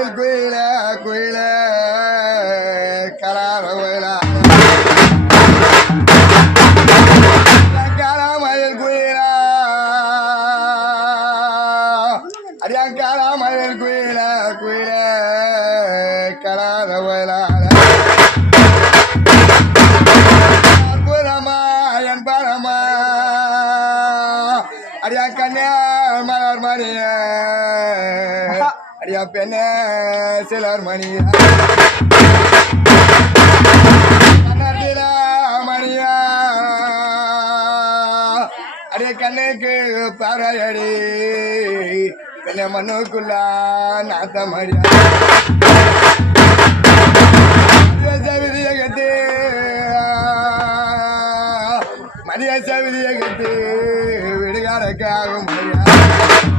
மயில் குயில குயில கலார கோயிலா மயில் குயிலா அடியாங்கால மயில் குயில குயில கலார கோயிலா அற்புதமா என் பரமா அடியா கன்யா மலர் மணிய அடியா பெண்ண சிலர் மணிய மணியா அடிய கண்ணுக்கு பாறையடி பெண்ண மண்ணுக்குள்ள நாத்த மடியா விதிய கட்டு மதிய விதிய கட்டு விடுகாரக்காகும் மரியா